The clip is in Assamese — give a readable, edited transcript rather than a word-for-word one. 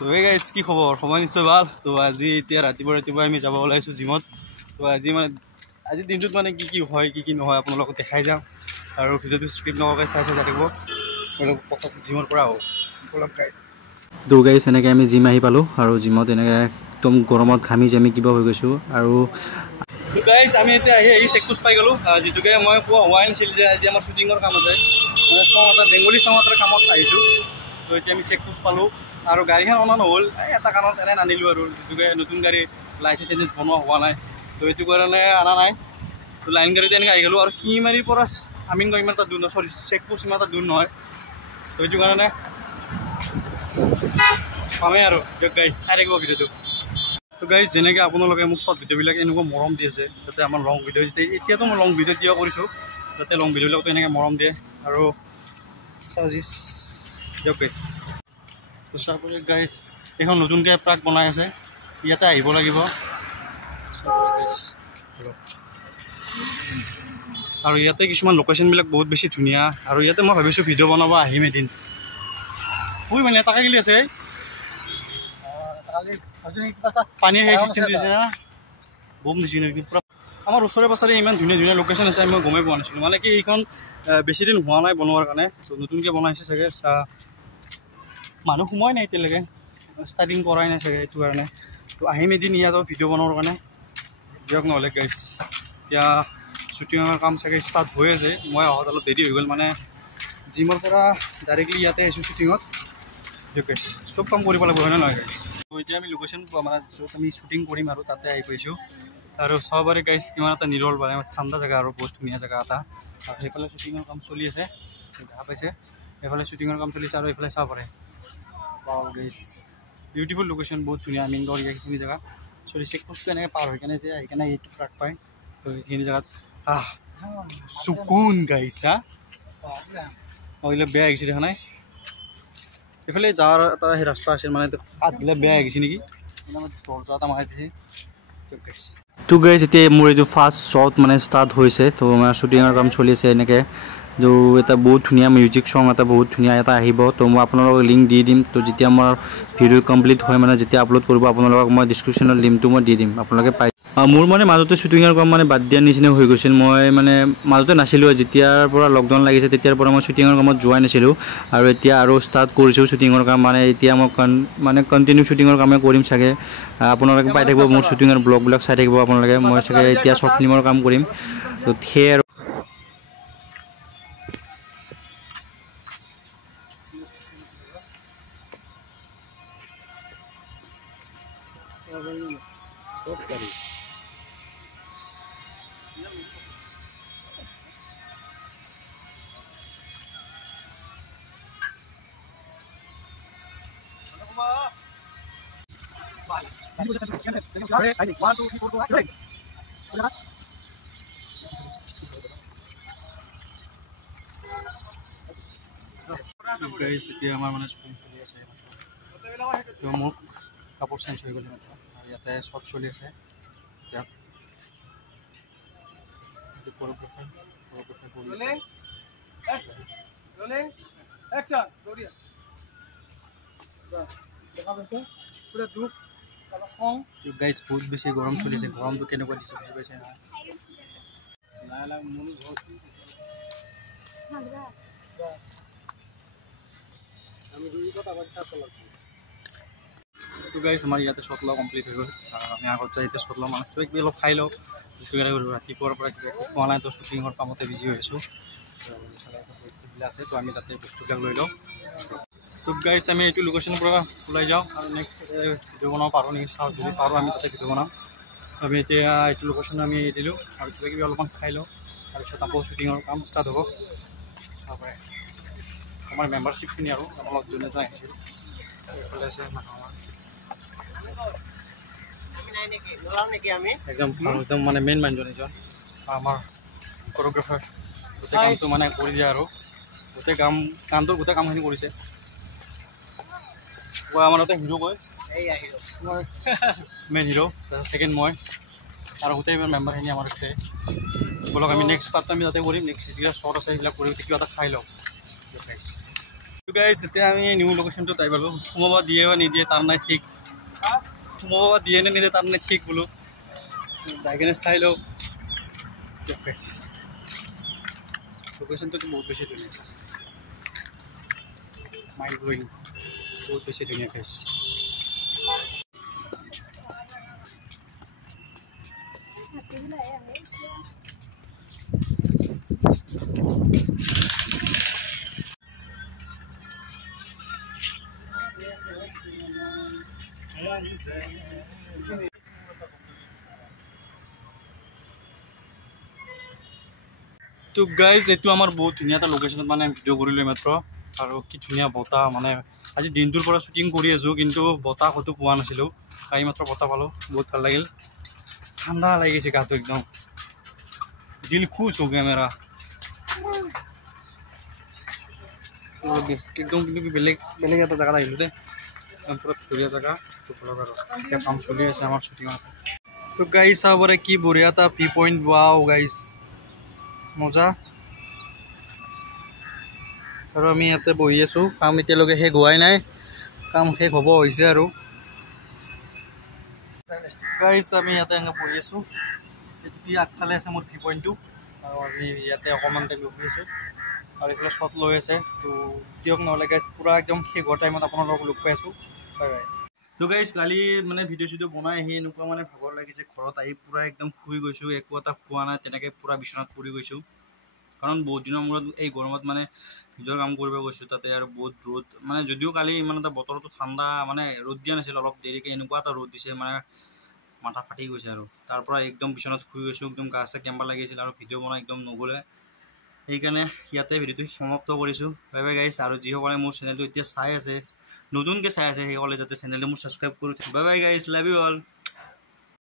তো এই গাইজ কি খবৰ সময় নিশ্চয় ভাল তো আজি এতিয়া ৰাতিপুৱা আমি যাব ওলাইছোঁ জিমত তো আজি দিনটোত মানে কি হয় কি নহয় আপোনালোকক দেখাই যাম আৰু ভিডিঅ'টো স্ক্ৰিপ্ট নকৰাকৈ চাই থাকিব প্ৰথম জিমৰ পৰা অলপ গাইজ তো গাইজ এনেকৈ আমি জিম আহি পালোঁ আৰু জিমত এনেকৈ একদম গৰমত ঘামি জামি কিবা হৈ গৈছোঁ আৰু গাইজ আমি এতিয়া আহি চেকপোষ্ট পাই গ'লোঁ যিটোকে মই কোৱা হোৱাই নাছিল যে আজি আমাৰ শ্বুটিঙৰ কাম আছে মানে বেংগলী চং এটাৰ কামত আহিছোঁ তো এতিয়া আমি চেকপোষ্ট পালোঁ আৰু গাড়ীখন অনা নহ'ল এটা কাৰণত এনে নানিলোঁ আৰু যিটোকে নতুন গাড়ী লাইচেঞ্চ বনোৱা হোৱা নাই তো এইটো কাৰণে অনা নাই তো লাইন গাড়ীতে এনেকৈ আহি গ'লোঁ আৰু শিঙিমাৰীৰ পৰা আমিনগাঁও ইমান এটা দূৰ নহয় চেকপোষ্ট ইমান এটা দূৰ নহয় তো এইটো কাৰণে পামেই আৰু দিয়ক গাইজ চাই থাকিব ভিডিঅ'টো তো গাইজ যেনেকৈ আপোনালোকে মোক শ্বৰ্ট ভিডিঅ'বিলাক এনেকুৱা মৰম দি আছে যাতে আমাৰ লং ভিডিঅ' এতিয়াতো মই লং ভিডিঅ' দিয়া কৰিছোঁ যাতে লং ভিডিঅ'বিলাকতো এনেকৈ মৰম দিয়ে আৰু দিয়ক গাইজ তো চাপৰি গাইজ এইখন নতুনকৈ প্ৰাক বনাই আছে ইয়াতে আহিব লাগিব আৰু ইয়াতে কিছুমান লোকেশ্যনবিলাক বহুত বেছি ধুনীয়া আৰু ইয়াতে মই ভাবিছোঁ ভিডিঅ' বনাব আহিম এদিন খুব মানে টাকা গেলি আছে পানীৰ সেই চিষ্টেম দিছে না বম দিছে নেকি পূৰা আমাৰ ওচৰে পাছৰে ইমান ধুনীয়া লোকেশ্যন আছে মই গমেই পোৱা নাছিলোঁ মানে কি এইখন বেছিদিন হোৱা নাই বনোৱাৰ কাৰণে তো নতুনকৈ বনাইছে চাগে মানুহ সোমোৱাই নাই এতিয়ালৈকে ষ্টাৰ্টিং কৰাই নাই চাগে এইটো কাৰণে তো আহিম এদিন ইয়াত ভিডিঅ' বনোৱাৰ কাৰণে দিয়ক নহ'লে গাইজ এতিয়া শ্বুটিঙৰ কাম চাগে ষ্টাৰ্ট হৈ আছে মই অহাত অলপ দেৰি হৈ গ'ল মানে জিমৰ পৰা ডাইৰেক্টলি ইয়াতে আহিছোঁ শ্বুটিঙত দিয়ক গাইজ চব কাম কৰিব লাগিব হয় নে নহয় গাইজ তো এতিয়া আমি লোকেশ্যন মানে য'ত আমি শ্বুটিং কৰিম আৰু তাতে আহি পাইছোঁ আৰু চাব পাৰে গাইজ কিমান এটা নিৰল মানে ঠাণ্ডা জেগা আৰু বহুত ধুনীয়া জেগা এটা আৰু সেইফালে শ্বুটিঙৰ কাম চলি আছে দেখা পাইছে এইফালে শ্বুটিঙৰ কাম চলিছে আৰু এইফালে চাব পাৰে গাইজ বিউটিফুল লোকেশ্যন বহুত ধুনীয়া আমিনগাঁৱৰ এইখিনি জেগা চলি চেকপোষ্টটো এনেকৈ পাৰ হৈ কেনে যে আহি কেনে এইটো ট্ৰাক পায় তো এইখিনি জেগাত চুকুন গাইজ এইবিলাক বেয়া আহিছে দেখা নাই এইফালে যাৱাৰ এটা সেই ৰাস্তা আছিল মানে পাতবিলাক বেয়া আহিছে নেকি দৰ্জা এটা মাৰি দিছে তো গাইজ এতিয়া মোৰ এইটো ফাৰ্ষ্ট শ্বট মানে ষ্টাৰ্ট হৈছে তো আমাৰ শ্বুটিঙৰ কাম চলি আছে এনেকৈ তো এটা বহুত ধুনীয়া মিউজিক চং এটা বহুত ধুনীয়া এটা আহিব তো মই আপোনালোকক লিংক দি দিম তো যেতিয়া আমাৰ ভিডিঅ' কমপ্লিট হয় মানে যেতিয়া আপলোড কৰিব আপোনালোকক মই ডিছক্ৰিপশ্যনৰ লিংকটো মই দি দিম আপোনালোকে পাই মোৰ মানে মাজতে শ্বুটিঙৰ কাম মানে বাদ দিয়াৰ নিচিনা হৈ গৈছিল মই মানে মাজতে নাছিলোঁ যেতিয়াৰ পৰা লকডাউন লাগিছে তেতিয়াৰ পৰা মই শ্বুটিঙৰ কামত যোৱাই নাছিলোঁ আৰু এতিয়া আৰু ষ্টাৰ্ট কৰিছোঁ শ্বুটিঙৰ কাম মানে এতিয়া মই মানে কণ্টিনিউ শ্বুটিঙৰ কামে কৰিম চাগে আপোনালোকে পাই থাকিব মোৰ শ্বুটিঙৰ ব্লগবিলাক চাই থাকিব আপোনালোকে মই চাগে এতিয়া শ্বৰ্ট ফিল্মৰ কাম কৰিম তো সেয়ে আৰু এতিয়া আমাৰ মানে শ্বুটিং চলি আছে তো মোক কাপোৰ চেঞ্জ হৈ গ'ল আৰু ইয়াতে শ্বট চলি আছে এতিয়া গাইজ বহুত বেছি গৰম চলি আছে গৰমটো কেনেকুৱা দিছে বুজি পাইছে তো গাইজ আমাৰ ইয়াতে শ্বট লোৱা কমপ্লিট হৈ গ'ল আমি আগত যাই এতিয়া শ্বট লোৱা মানে কিবা কিবি অলপ খাই লওঁ যিটো ৰাতিপুৱাৰ পৰা কিবা খোৱা নাই তো শ্বুটিঙৰ কামতে বিজি হৈ আছোঁ আছে তো আমি তাতে বস্তুবিলাক লৈ লওঁ তো গাইজ আমি এইটো লোকেশ্যনৰ পৰা ওলাই যাওঁ আৰু নেক্সট ভিডিঅ' বনাব পাৰোঁ নেকি চাওঁ যদি পাৰোঁ আমি তাতে ভিডিঅ' বনাওঁ আমি এতিয়া এইটো লোকেশ্যন আমি দিলোঁ আৰু কিবা কিবি অলপমান খাই লওঁ তাৰপিছত আকৌ শ্বুটিঙৰ কাম ষ্টাৰ্ট হ'ব চাব পাৰে আমাৰ মেম্বাৰশ্বিপখিনি আৰু আপোনালোক যোনে যোনে আহিছিল এইফালে আছে একদম মানে মেইন মানুহজন এজন আমাৰ কোৰিঅ'গ্ৰাফাৰ গোটেই কামটো মানে কৰি দিয়ে আৰু গোটেই কামখিনি কৰিছে আমাৰ তাতে হিৰো কয় মেইন হিৰো তাৰপিছত ছেকেণ্ড মই আৰু গোটেই মেম্বাৰখিনি আমাৰ আছে বলক আমি নেক্সট পাৰ্টটো আমি তাতে কৰিম নেক্সট যিবিলাক শ্বৰ্ট আছে সেইবিলাক কৰি কিবা এটা খাই লওঁ গাইজ এতিয়া আমি নিউ লোকেশ্যনটো টাইপ পালোঁ সোমাব দিয়ে বা নিদিয়ে তাৰ নাই ঠিক সোমাব দিয়ে নে নিদিয়ে তাৰ নাই ঠিক বোলো যাই কিনে চাই লওঁ লোকেশ্যনটো বহুত বেছি ধুনীয়া মাইণ্ড ব্লয়িং বহুত বেছি ধুনীয়া গাইজ তো গাইজ এইটো আমাৰ বহুত ধুনীয়া এটা লোকেশ্যনত মানে ভিডিঅ' কৰিলোঁ মাত্ৰ আৰু কি ধুনীয়া বতাহ মানে আজি দিনটোৰ পৰা শ্বুটিং কৰি আছোঁ কিন্তু বতাহ ক'তো পোৱা নাছিলোঁ কালি মাত্ৰ বতাহ পালোঁ বহুত ভাল লাগিল ঠাণ্ডা লাগিছে গাটো একদম দিল খুশ হৈ কেমেৰা একদম কিন্তু বেলেগ বেলেগ এটা জেগাত আহিলোঁ দেই একদম পুৰা ধুনীয়া জেগা এতিয়া কাম চলি আছে আমাৰ শ্বুটিঙত তো গাইজ চাব পাৰে কি বঢ়িয়া এটা ভি পইণ্ট ৱাও গাইজ মজা আৰু আমি ইয়াতে বহি আছোঁ কাম এতিয়ালৈকে শেষ হোৱাই নাই কাম শেষ হ'ব হৈছে আৰু গাইজ আমি ইয়াতে এনেকৈ বহি আছোঁ এইটো আগফালে আছে মোৰ ভি পইণ্টটো আৰু আমি ইয়াতে অকণমান টাইম ৰখি আছোঁ আৰু এইফালে শ্বট লৈ আছে তো দিয়ক নহ'লে গাইজ পূৰা একদম শেষ হোৱাৰ টাইমত আপোনালোকক লগ পাই আছোঁ বাই বাই তো গাইজ কালি মানে ভিডিঅ' চিডিঅ' বনাই আহি এনেকুৱা মানে ভাগৰ লাগিছে ঘৰত আহি পূৰা একদম শুই গৈছোঁ একো এটা খোৱা নাই তেনেকৈ পূৰা বিচনাত পৰি গৈছোঁ কাৰণ বহুত দিনৰ মূৰত এই গৰমত মানে ভিডিঅ'ৰ কাম কৰিব গৈছোঁ তাতে আৰু বহুত ৰ'দ মানে যদিও কালি ইমান এটা বতৰটো ঠাণ্ডা মানে ৰ'দ দিয়া নাছিল অলপ দেৰিকৈ এনেকুৱা এটা ৰ'দ দিছে মানে মাথা ফাটি গৈছে আৰু তাৰ পৰা একদম বিচনাত শুই গৈছোঁ একদম গা চা কেম্বা লাগিছিল আৰু ভিডিঅ' বনাই একদম নগ'লে সেইকাৰণে ইয়াতে ভিডিঅ'টো সমাপ্ত কৰিছোঁ বাই বাই গাইজ আৰু যিসকলে মোৰ চেনেলটো এতিয়া চাই আছে নতুনকৈ চাই আছে সেইসকলে যাতে চেনেলটো মোৰ ছাবস্ক্ৰাইব কৰি bye bye guys love you all